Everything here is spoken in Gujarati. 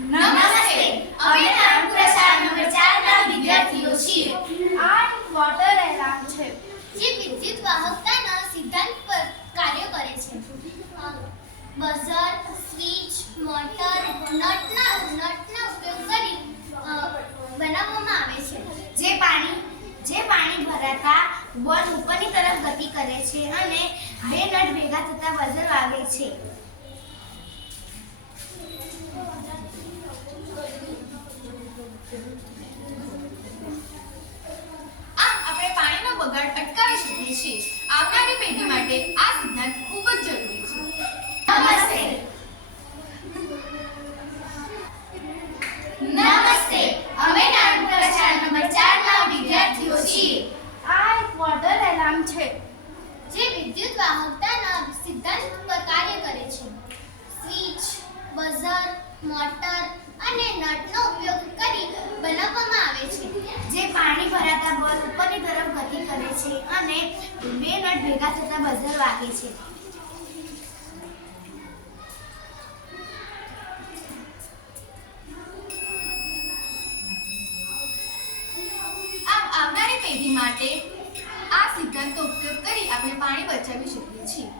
નમસ્તે, અમે નાનપુરા શાળા નંબર 4 ના વિદ્યાર્થીઓ છીએ. આ એક વોટર એલાર્મ છે જે વિદ્યુત વાહકતાના સિદ્ધાંત પર કાર્ય કરે છે. બઝર, સ્વિચ, મોટર, નટના ઉપયોગ કરી બનાવવામાં આવે છે. જે પાણી ભરાતા બોલ ઉપરની તરફ ગતિ કરે છે અને બે નટ ભેગા થતા બઝર વાગે છે. આમ આપણે પાણીનો બગાડ અટકાવી શકીએ છીએ. આવનારી પેઢી માટે આ સિદ્ધાંત ખૂબ જ જરૂરી છે. નમસ્તે, અમે નાનપુરા શાળા નંબર 4 ના વિદ્યાર્થીઓ છીએ. આ એક વોટર એલાર્મ છે જે વિદ્યુત વાહકતાના સિદ્ધાંત પર કાર્ય કરે છે. સ્વિચ, બઝર, મોટર અને નટનો ઉપયોગ કરી બનાવવામાં આવે છે. જે પાણી ભરાતા બોલ ઉપરની તરફ ગતિ કરે છે અને બે નટ ભેગા થતા બઝર વાગે છે. આમ આવનારી પેઢી માટે આ સિદ્ધાંતનો ઉપયોગ કરી આપણે પાણી બચાવી શકીએ છીએ.